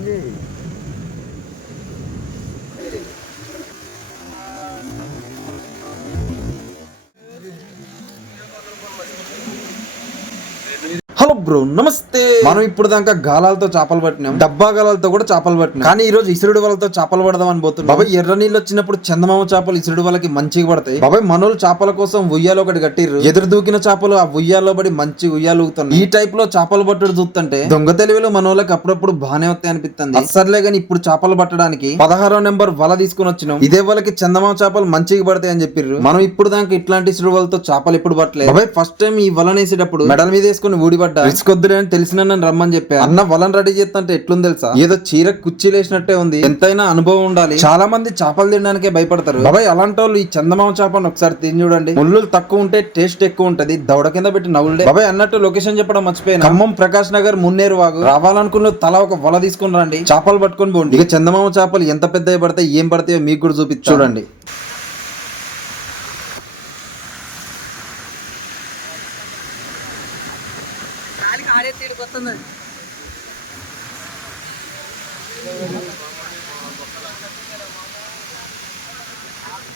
Hello bro, నమస్తే. మనం ఇప్పుడు దాకా గాలాలతో చేపలు పట్టినాం, డబ్బా గాలాలతో కూడా చేపలు పట్టినాం. కానీ ఈ రోజు ఇసురుడు వాళ్ళతో చేపలు పడదాం అని పోతున్నాం. బాబాయ్ ఎర్ర నీళ్ళు వచ్చినప్పుడు చందమామ చేపలు ఇసురుడు వాళ్ళకి మంచిగా పడతాయి. బాబాయ్ మనోళ్ళు చేపల కోసం ఉయ్యాలు ఒకటి కట్టిర్రు. ఎదురు దూకిన చేపలు ఆ ఉయ్యాల్లో పడి మంచి ఉయ్యాలు ఊగుతున్నాయి. ఈ టైప్ లో చేపలు పట్టుడు చూస్తుంటే దొంగ తెలివిలో మనోళ్ళకి అప్పుడప్పుడు బానే వస్తాయి అనిపిస్తుంది. సర్లే గానీ ఇప్పుడు చేపలు పట్టడానికి 16వ నెంబర్ వల తీసుకుని వచ్చినాం. ఇదే వాళ్ళకి చందమామ చేపలు మంచిగా పడతాయి అని చెప్పిర్రు. మనం ఇప్పుడు దాకా ఇట్లాంటి ఇసురుడు వాళ్ళతో చేపలు ఎప్పుడు పట్టలేదు. బాబాయ్ ఫస్ట్ టైం ఈ వలనేసేటప్పుడు మెడల మీద వేసుకుని ఊడి రిస్క్ వద్దులే అని తెలిసిన నన్ను రమ్మని చెప్పా. అన్న వలను రెడీ చేస్తుంటే ఎట్లుంది తెలుసా, ఏదో చీర కుర్చీలేసినట్టే ఉంది. ఎంతైనా అనుభవం ఉండాలి. చాలా మంది చేపలు తినడానికే భయపడతారు. బాబాయ్ అలాంటి వాళ్ళు ఈ చందమామ చేపను ఒకసారి తిని చూడండి. ముళ్ళు తక్కువ ఉంటే టేస్ట్ ఎక్కువ ఉంటది. దవడ కింద పెట్టి నవ్వులే. బాబాయ్ అన్నట్టు లొకేషన్ చెప్పడం మర్చిపోయినా, ఖమ్మం ప్రకాష్ నగర్ మున్నేరు వాగు. రావాలనుకున్న తల ఒక వల తీసుకుని రండి, చేపలు పట్టుకొని పోండి. ఇక చందమామ చేపలు ఎంత పెద్దవి పడతాయి, ఏం పడతాయో మీకు కూడా చూపి చూడండి.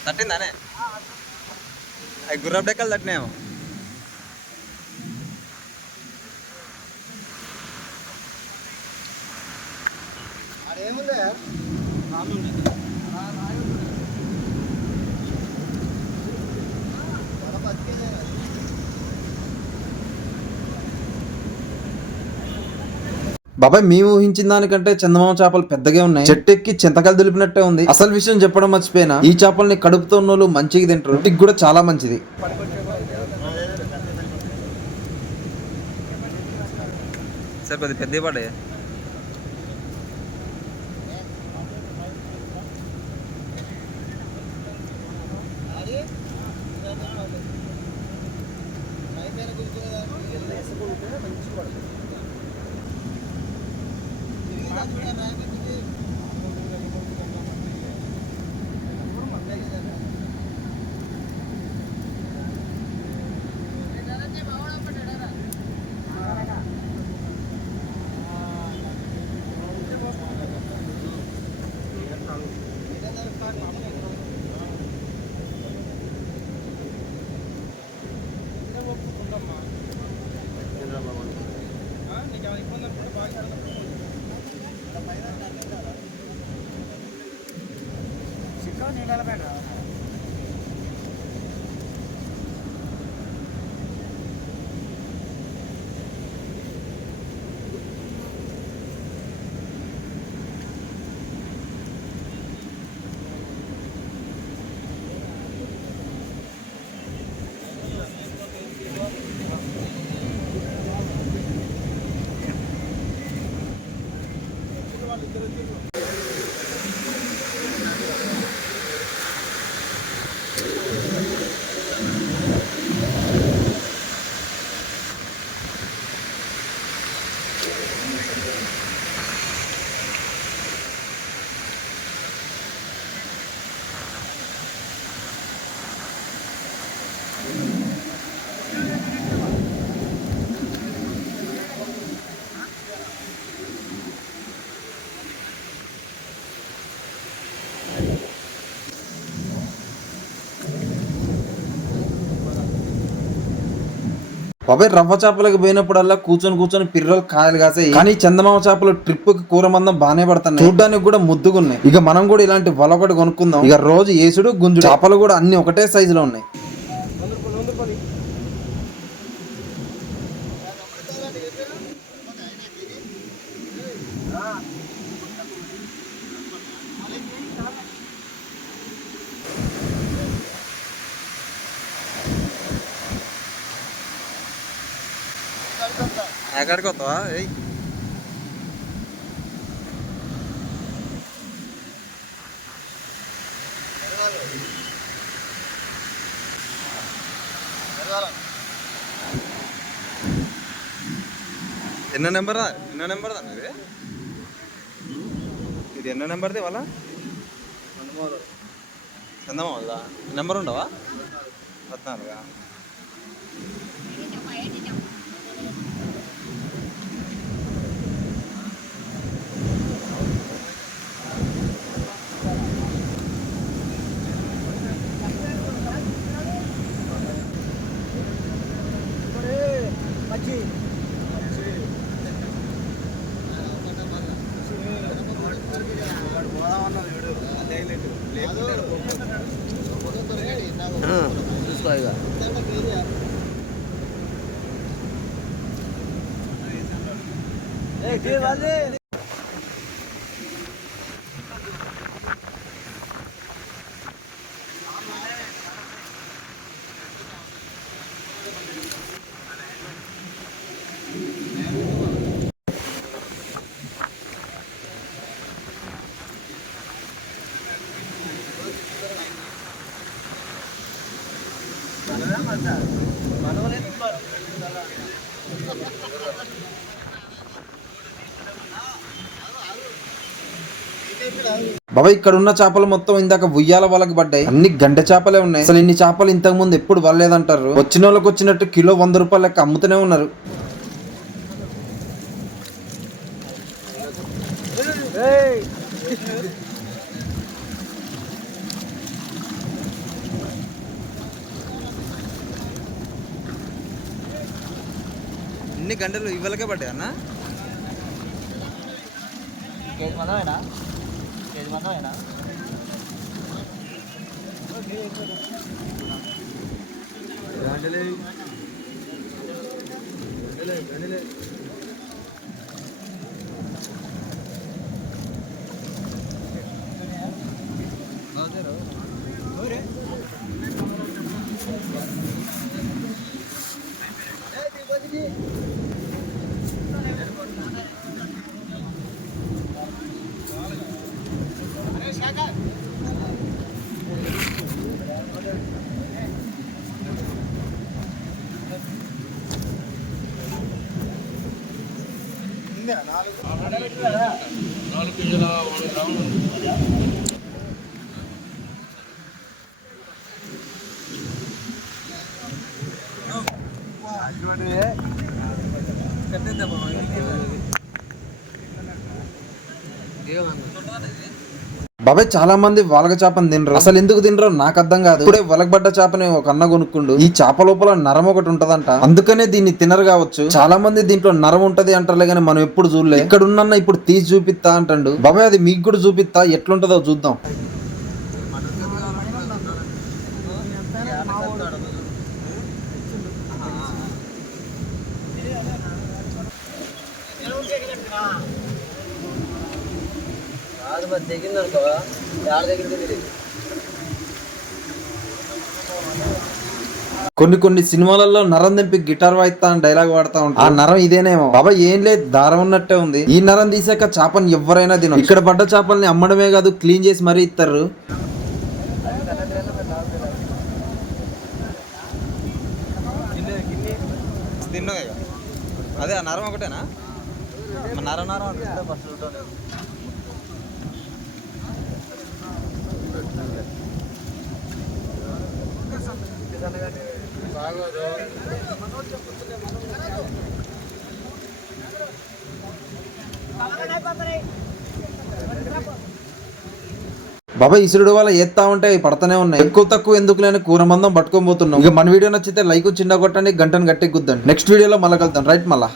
తట్టిందానే అవి గుర్రపు డెక్కలు తట్టినాయేమో. బాబాయ్ మేము ఊహించిన దానికంటే చందమామ చేపలు పెద్దగా ఉన్నాయి. చెట్టెక్కి చింతకాయలు దులిపినట్టే ఉంది. అసలు విషయం చెప్పడం మర్చిపోయినా, ఈ చేపల్ని కడుపుతో ఉన్నోళ్ళు మంచిగా తింటారు. ఇంటికి కూడా చాలా మంచిది. సార్ కొద్ది పెద్ద పడే బాబాయ్ రవ్వ చేపలకు పోయినప్పుడల్లా కూర్చొని పిర్రలు కాయలు కాసాయి. కానీ చందమామ చేపలు ట్రిప్ కి కూర మందం బానే పడుతున్నాయి. చూడ్డానికి కూడా ముద్దుగున్నాయి. ఇక మనం కూడా ఇలాంటి వల ఒకటి కొనుక్కుందాం. ఇక రోజు ఏసుడు గుంజు చేపలు కూడా అన్ని ఒకటే సైజులో ఉన్నాయి. ఎక్కడికి వస్తావా? ఎన్నో నెంబర్ ఇది ఎన్నో నెంబర్ది వాళ్ళ చందమా వాళ్ళ నెంబర్ ఉండవా? 14. చూసుకో ఇక బాబా ఇక్కడ ఉన్న చేపలు మొత్తం ఇందాక ఉయ్యాల వాళ్ళకి పడ్డాయి. అన్ని గంట చేపలే ఉన్నాయి. అసలు ఇన్ని చేపలు ఇంతకు ముందు ఎప్పుడు వల్లేదంటారు. వచ్చిన వాళ్ళకి వచ్చినట్టు కిలో 100 రూపాయలు లెక్క అమ్ముతూనే ఉన్నారు. ఇన్ని గంటలు ఇవ్వలకే పడ్డాయి అన్న. కేజీ మందమేనా? కేజీ మందమేనా? బాబాయ్ చాలా మంది వలగ చేపని తినరు. అసలు ఎందుకు తినరు నాకు అర్థం కాదు. ఇప్పుడే వలగబడ్డ చేపని ఒక అన్న కొనుక్కుండు. ఈ చేప లోపల నరం ఒకటి ఉంటదంట, అందుకనే దీన్ని తినరు కావచ్చు. చాలా మంది దీంట్లో నరం ఉంటది అంటారులే కానీ మనం ఎప్పుడు చూడలే. ఇక్కడ ఉన్న ఇప్పుడు తీసి చూపిస్తా అంటాడు. బాబాయ్ అది మీకు కూడా చూపిస్తా, ఎట్లుంటదో చూద్దాం. కొన్ని సినిమాలలో నరం తెంపి గిటార్ వాయిస్తా అని డైలాగ్ వాడుతా ఉంటా. ఆ నరం ఇదేనేమో. బాబా ఏం లేదు, దారం ఉన్నట్టే ఉంది. ఈ నరం తీసాక చేపని ఎవరైనా తిన. ఇక్కడ పడ్డ చేపల్ని అమ్మడమే కాదు, క్లీన్ చేసి మరీ ఇస్తారు. అదే ఆ నరం ఒకటేనా? నరం నరం బాబా ఇసురుడు వల్ల ఎత్తా ఉంటే పడతానే ఉన్నాయి. ఎక్కువ తక్కువ ఎందుకు లేని కూర మందం పట్టుకొని పోతున్నాం. ఇక మన వీడియో నచ్చితే లైక్ చిన్న కొట్టండి, గంటను గట్టి గుద్దండి. నెక్స్ట్ వీడియోలో మళ్ళీ కలుద్దాం. రైట్ మళ్ళా.